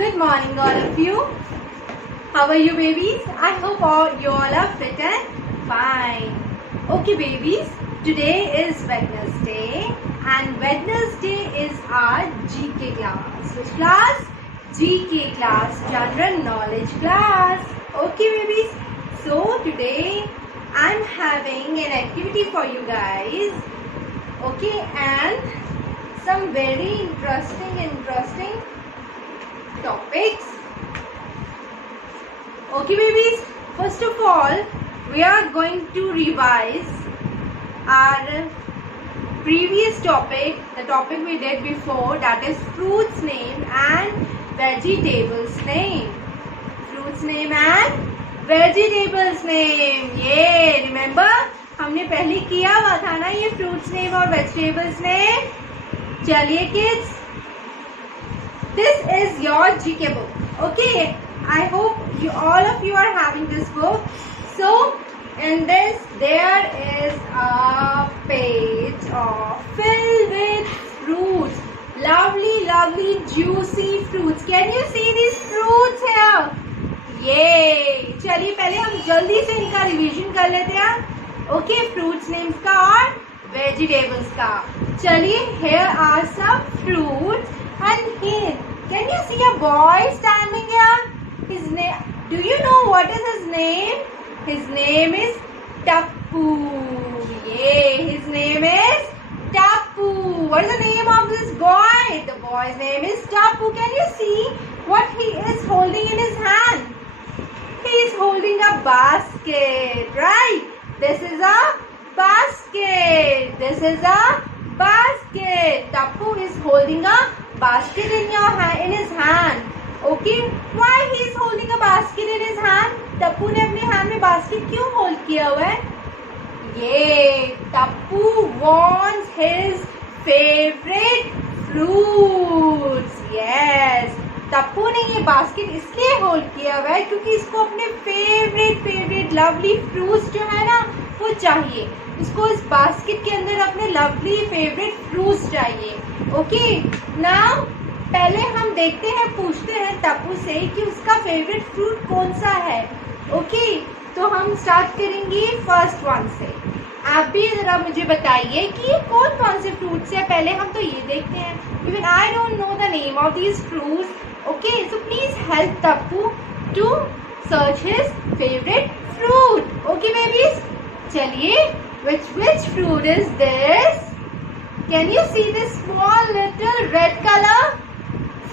Good morning, all of you. How are you, babies? I hope you all are fit and fine. Okay, babies. Today is Wednesday, and Wednesday is our GK class. Which class? GK class, General Knowledge class. Okay, babies. So today I'm having an activity for you guys. Okay, and some very interesting topics. Okay, babies. First of all, we are going to revise our previous topic, the topic we did before, that is fruits name and vegetables name. Fruits name and vegetables name. ये remember हमने पहले किया हुआ था ना ये fruits name और vegetables name. चलिए kids, this is your GK book. Okay, I hope all of you are having this book. So in this there is a page filled with fruits, lovely juicy fruits. Can you see these fruits here? ये चलिए पहले हम जल्दी से इनका revision कर लेते हैं. ओके, फ्रूट्स नेम्स का और वेजिटेबल्स का. चलिए, here are some fruits and here can you see a boy standing here? His name, do you know what is his name? His name is Tappu. Yeah, his name is Tappu. What is the name of this boy? The boy's name is Tappu. Can you see what he is holding in his hand? He is holding a basket, right? This is a basket. This is a basket. Tappu is holding a basket in his hand. Okay, why he is holding a basket in his hand? Tappu ने अपने hand में basket क्यों hold किया हुआ है? ये Tappu wants his favorite fruits. Yes, Tappu ने ये बास्केट इसलिए होल्ड किया हुआ है क्योंकि इसको अपने फेवरेट लवली फ्रूट्स जो है ना वो चाहिए. इसको इस बास्केट के अंदर अपने लवली फेवरेट फ्रूट्स चाहिए. ओके, नाउ पहले हम देखते हैं, पूछते हैं टप्पू से कि उसका फेवरेट फ्रूट कौन सा है. ओके, तो हम स्टार्ट करेंगे फर्स्ट वन से. आप भी जरा मुझे बताइए कि ये कौन से फ्रूट्स है. पहले हम तो ये देखते हैं. Even I don't know the name of these fruits. Okay, so please help Tappu to search his favourite fruit. Okay babies, चलिए, which fruit is this? Can you see this small little red color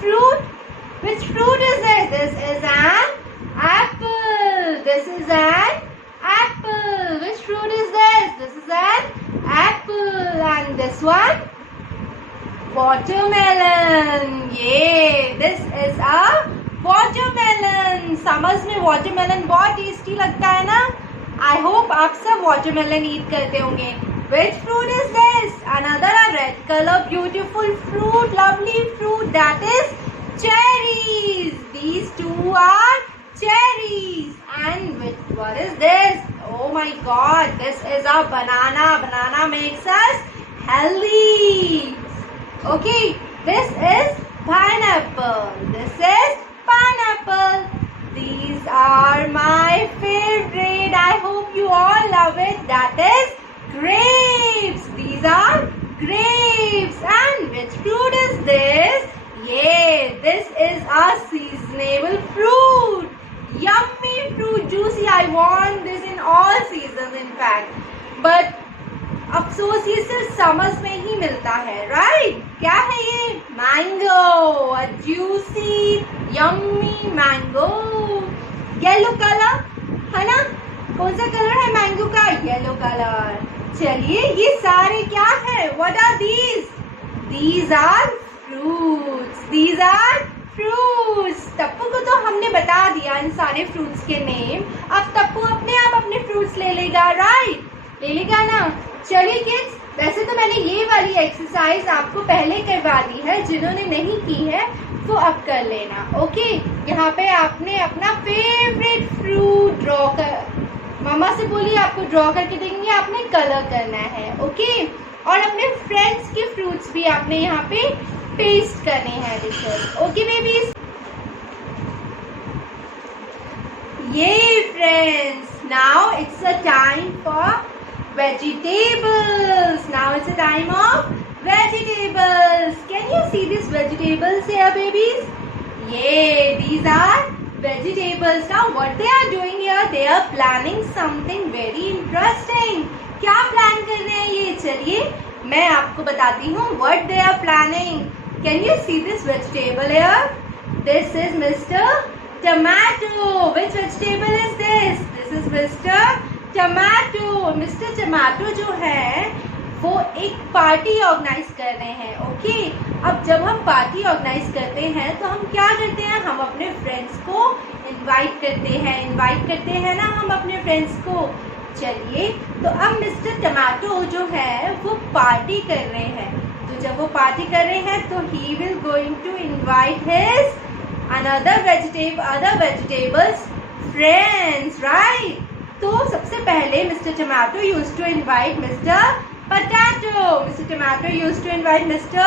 fruit? Which fruit is this? This is an apple. This is an apple. Which fruit is this? This is an apple. And this one? Watermelon. Yay! This is a watermelon. Summers में watermelon बहुत tasty लगता है ना. I hope आप सब watermelon eat करते होंगे. Which fruit is this? Another red color beautiful fruit, lovely fruit, that is cherries. These two are cherries. And what is this? Oh my god, this is a banana. Banana makes us healthy. Okay, this is pineapple. This is pineapple. These are my favorite. I hope you all love it. That is grapes. These are grapes. And which fruit is this? Yeah, this is a seasonable fruit. Yummy fruit, juicy. I want this in all seasons, in fact. But अफसोस ये सिर्फ summers में ही मिलता है, right? क्या है ये? Mango. A juicy yummy mango. Yellow colour है ना. कौन सा कलर है मैंगो का? Yellow colour. चलिए, ये सारे क्या है? What are these? These are fruits. These are fruits. Tappu को तो हमने बता दिया इन सारे फ्रूट्स के नेम. अब टप्पू अपने आप अपने फ्रूट्स ले लेगा, राइट? ले लेगा ना. चलिए किड्स, वैसे तो मैंने ये वाली एक्सरसाइज आपको पहले करवा दी है. जिन्होंने नहीं की है वो अब कर लेना. ओके, यहाँ पे आपने अपना फेवरेट फ्रूट ड्रॉ कर, मामा से बोलिए आपको ड्रॉ करके देंगे, आपने कलर करना है. ओके, और अपने फ्रेंड्स के फ्रूट्स भी आपने यहाँ पे पेस्ट करने हैं. Okay babies, time for vegetables. Now it's the time of vegetables. Can you see these vegetables here, babies? Yeah, these are vegetables. Now what they are doing here? They are planning something very interesting. क्या plan कर रहे हैं ये? चलिए मैं आपको बताती हूँ. What they are planning? Can you see this vegetable here? This is Mr. Tomato. Which vegetable is this? This is Mr. Tomato. Mr. Tomato जो है वो एक पार्टी ऑर्गेनाइज कर रहे हैं. ओके, अब जब हम पार्टी ऑर्गेनाइज करते हैं तो हम क्या करते हैं? हम अपने फ्रेंड्स को इनवाइट करते हैं ना हम अपने फ्रेंड्स को. चलिए, तो अब मिस्टर टमाटो जो है वो पार्टी कर रहे हैं. तो जब वो पार्टी कर रहे हैं तो he will going to invite his other vegetables friends, right. तो सबसे पहले mister tomato used to invite mister Potato. Mr. Tomato used to invite Mr.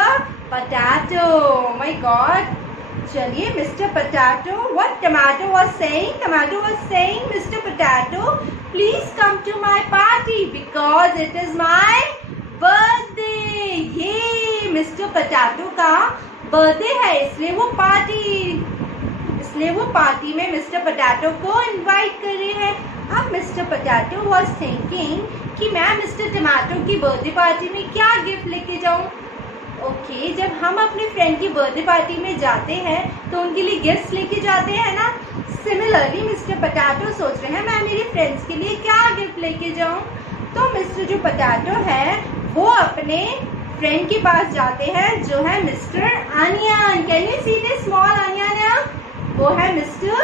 Potato. Oh my God. चलिए, Mr. Potato, what Tomato was saying? Tomato was saying, Mr. Potato, please come to my party because it is my birthday. ये Mr. Potato का birthday है, इसलिए वो party में mister potato को invite कर रहे हैं. अब मिस्टर पोटैटो वाज थिंकिंग कि मैं मिस्टर टमाटो की बर्थडे पार्टी में क्या गिफ्ट लेके जाऊं. ओके, जब हम अपने फ्रेंड की बर्थडे पार्टी में जाते हैं तो उनके लिए गिफ्ट्स लेके जाते हैं ना. सिमिलरली मिस्टर पोटैटो सोच रहे हैं मैं मेरी फ्रेंड्स के लिए क्या गिफ्ट लेके जाऊं. तो मिस्टर जो पोटैटो है वो अपने फ्रेंड के पास जाते हैं जो है mister onion. Can you see this small onion? वो है मिस्टर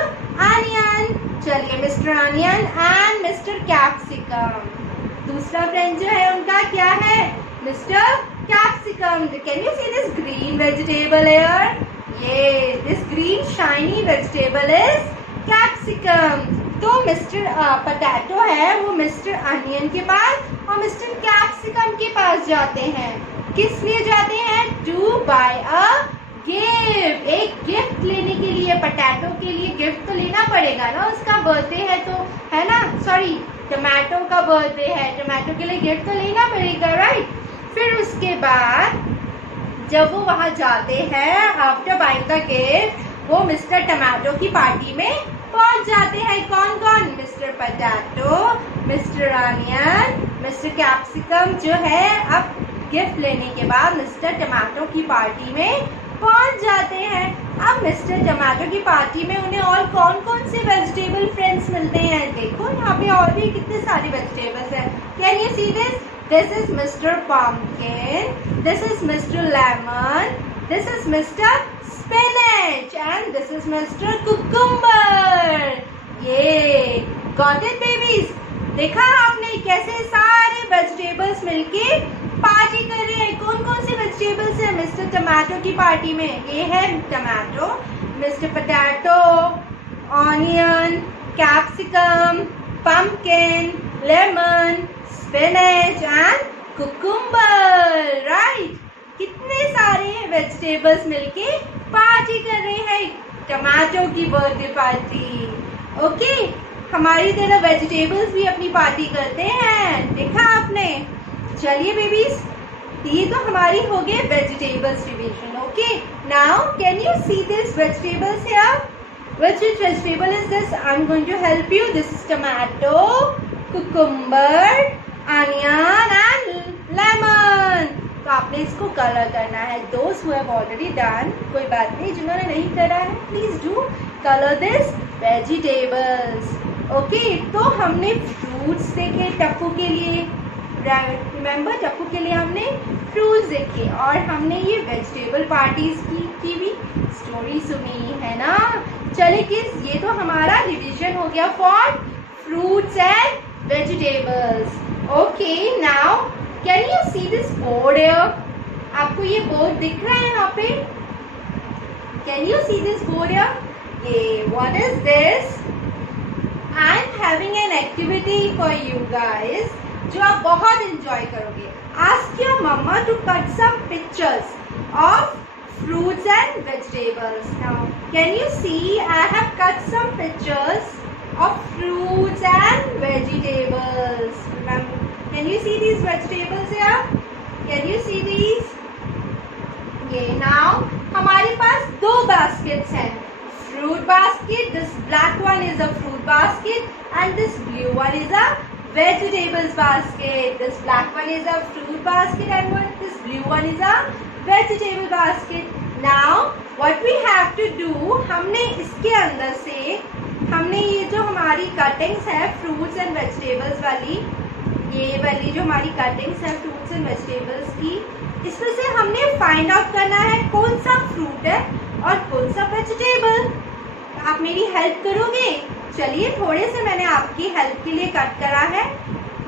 अनियन. चलिए, mister onion and mister capsicum. दूसरा फ्रेंड जो है उनका क्या है? Mister capsicum. Can you see this green vegetable here? ये this green shiny vegetable is capsicum. तो मिस्टर पोटैटो है वो मिस्टर अनियन के पास और मिस्टर कैप्सिकम के पास जाते हैं. किस लिए जाते हैं? To buy a gift. एक गिफ्ट लेने के लिए. पोटैटो के लिए गिफ्ट तो लेना पड़ेगा ना, उसका बर्थडे है तो, है ना. सॉरी, टमाटो का बर्थडे है, टमाटो के लिए गिफ्ट तो लेना पड़ेगा, राइट. फिर उसके बाद जब वो वहां जाते हैं, आफ्टर बाइंग द गिफ्ट, वो मिस्टर टमाटो की पार्टी में पहुंच जाते हैं. कौन कौन? Mister potato, mister onion, mister capsicum जो है अब गिफ्ट लेने के बाद मिस्टर टमाटो की पार्टी में पहुंच जाते हैं. अब मिस्टर टमाटो की पार्टी में उन्हें और कौन कौन से वेजिटेबल फ्रेंड्स मिलते हैं? देखो यहाँ पे और भी कितने सारे वेजिटेबल्स हैं. Can you see this? This is mister pumpkin, this is mister lemon, this is mister spinach and this is mister cucumber. ये गॉट इट बेबीज? देखा आपने कैसे सारे वेजिटेबल्स मिलके पार्टी कर रहे हैं. कौन कौन से वेजिटेबल्स हैं मिस्टर टमाटो की पार्टी में? ये है tomato, mister potato, onion, capsicum, pumpkin, lemon, spinach and cucumber, right. कितने सारे वेजिटेबल्स मिलके पार्टी कर रहे हैं टमाटो की बर्थडे पार्टी. ओके, हमारी तरह वेजिटेबल्स भी अपनी पार्टी करते हैं, देखा आपने. चलिए बेबीज, ये तो हमारी हो गई vegetables division. Okay, now can you see this vegetables here? Which vegetable is this? I'm going to help you. This is tomato, cucumber, onion and lemon. तो आपने इसको कलर करना है. Those who have already done, कोई बात नहीं, जिन्होंने नहीं करा है please do colour this vegetables. Okay, तो हमने फ्रूट्स देखे टप्पू के लिए, रिमेम्बर टप्पू के लिए हमने फ्रूट्स देखे, और हमने ये वेजिटेबल पार्टीज की भी स्टोरी सुनी है ना. चलिए किस, ये तो हमारा रिवीजन हो गया for fruits and vegetables. Okay, now can you see this board here? आपको ये बोर्ड दिख रहा है यहाँ पे? Can you see this board here? ये what is this? I am having an activity for you guys जो आप बहुत एंजॉय करोगे. Ask your mamma to cut some pictures of fruits and vegetables. Now can you see I have cut some pictures of fruits and vegetables. Can you see these vegetables here? Can you see these? Okay, now हमारे पास दो baskets हैं. Fruit basket. This black one is a fruit basket, and this blue one is a vegetables basket. This black one is a fruit basket, and this blue one is a vegetable basket. Now what we have to do, हमने इसके अंदर से हमने ये जो हमारी cuttings है fruits and vegetables वाली, ये वाली जो हमारी कटिंग्स है फ्रूट्स एंड वेजिटेबल्स की, इसमें से हमने फाइंड आउट करना है कौन सा फ्रूट है और कौन सा वेजिटेबल. आप मेरी हेल्प करोगे? चलिए, थोड़े से मैंने आपकी हेल्प के लिए कट करा है,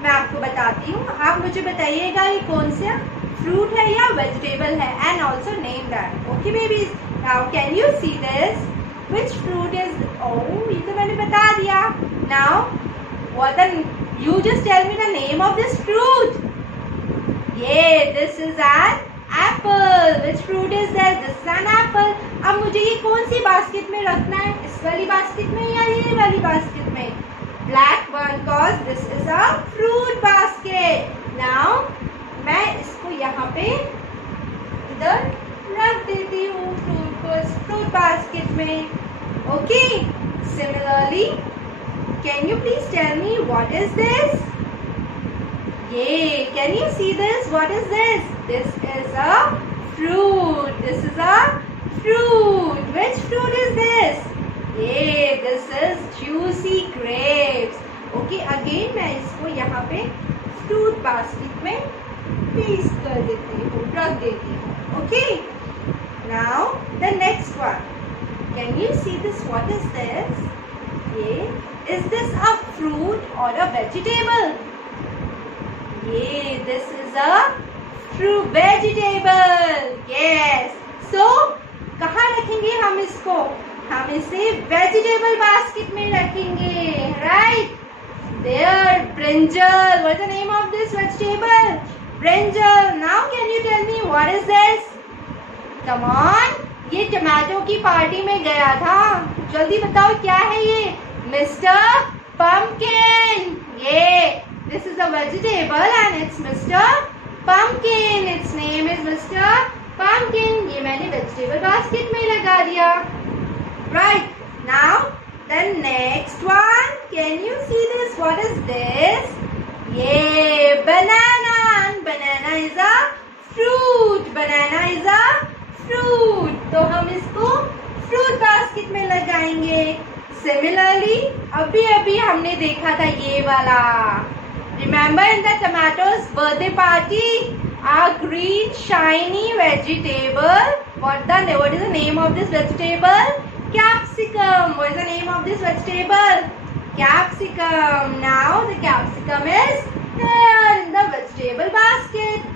मैं आपको बताती हूँ. आप मुझे बताइएगा ये कौन सा फ्रूट है या वेजिटेबल है, and also name that. Okay babies, now can you see this? Which fruit is? Oh, ये तो मैंने बता दिया. Now, you just tell me the name of this fruit. Yeah, this is an apple. Which fruit is this? This is an apple. अब मुझे ये कौन सी basket में रखना है? इस वाली बास्केट में या ये वाली बास्केट में? Black one, cause this is a fruit basket. Now, मैं इसको यहाँ पे इधर रख देती हूँ फ्रूट को इस फ्रूट बास्केट में. Okay, similarly can you please tell me what is this? ये can you see this? What is this? This is a fruit. This is a fruit. Which fruit is this? ये this is juicy grapes. Okay, again मैं इसको यहाँ पे fruit basket में paste कर देती हूँ, रख देती हूँ. Okay, now the next one. Can you see this? What is this? Is this a fruit or a vegetable? This is a fruit vegetable. Yes. So कहाँ रखेंगे हम इसको? हम इसे vegetable basket में रखेंगे. Right? There, brinjal. What's the name of this vegetable? Brinjal. Now can you tell me what is this? Come on. ये tomato की पार्टी में गया था, जल्दी बताओ क्या है ये? Mister pumpkin. ये this is a vegetable and it's mister pumpkin. Its name is mister pumpkin. ये मैंने वेजिटेबल बास्केट में लगा दिया. Right, now the next one. Can you see this? What is this? ये banana. Banana is a fruit. Banana is a fruit. तो हम इसको fruit basket में लगाएंगे. सिमिलरली अभी हमने देखा था ये वाला. Remember in the tomatoes birthday party, a green shiny vegetable. What is the name of this vegetable? Capsicum. What is the name of this vegetable? Capsicum. Now the capsicum is there in the vegetable basket.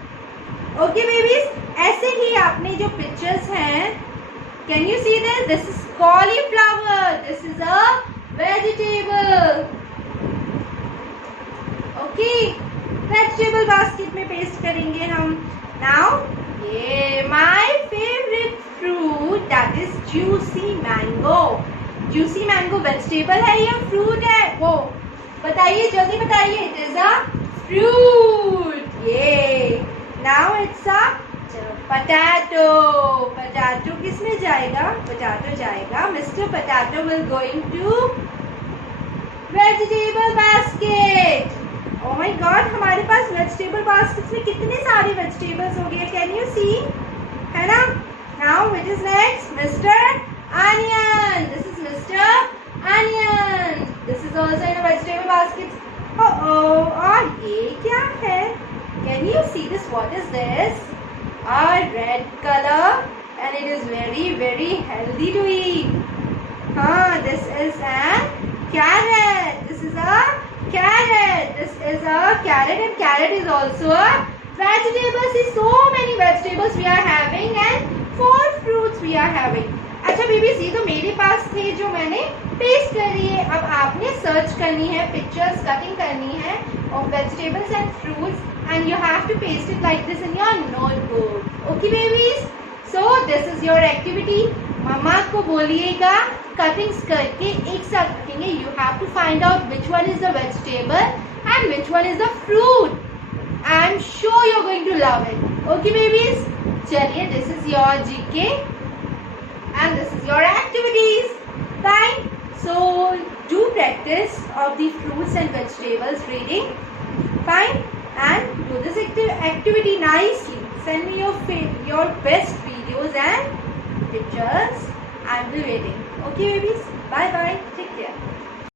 Okay babies, ऐसे ही आपने जो pictures हैं, can you see this? This is cauliflower. This is a vegetable. Okay, vegetable basket में paste करेंगे हम. Now ये my favourite fruit, that is juicy mango. Juicy mango vegetable है या फ्रूट है? वो बताइए, जल्दी बताइए. It is a fruit. ये Now it's a potato. Potato किस में जाएगा? Potato जाएगा. Mr. Potato will going to vegetable basket. Oh my God, हमारे पास vegetable baskets में कितने सारे vegetables हो गए? Can you see? है ना? Now which is next? Mr. Onion. This is Mr. Onion. This is also in a vegetable basket. और ये क्या है? Can you see this? What is this? A red color, and it is very, very healthy to eat. This is a carrot. This is a carrot. This is a carrot, and carrot is also a vegetable. See, so many vegetables we are having, and 4 fruits we are having. अच्छा babies, ये तो मेरे पास थे जो मैंने paste करी है. अब आपने सर्च करनी है, पिक्चर्स कटिंग करनी है of vegetables and fruits, and you have to paste it like this in your notebook. Okay babies, so this is your activity. मम्मा को बोलिएगा कटिंग्स करके एक साथ रखेंगे. You have to find out which one is the vegetable and which one is the fruit. I am sure you are going to love it. Okay babies, चलिए, this is your GK and this is your activities. Fine. So do practice of the fruits and vegetables reading. Fine. And do this activity nicely. Send me your best videos and pictures. I will be waiting. Okay babies. Bye bye. Take care.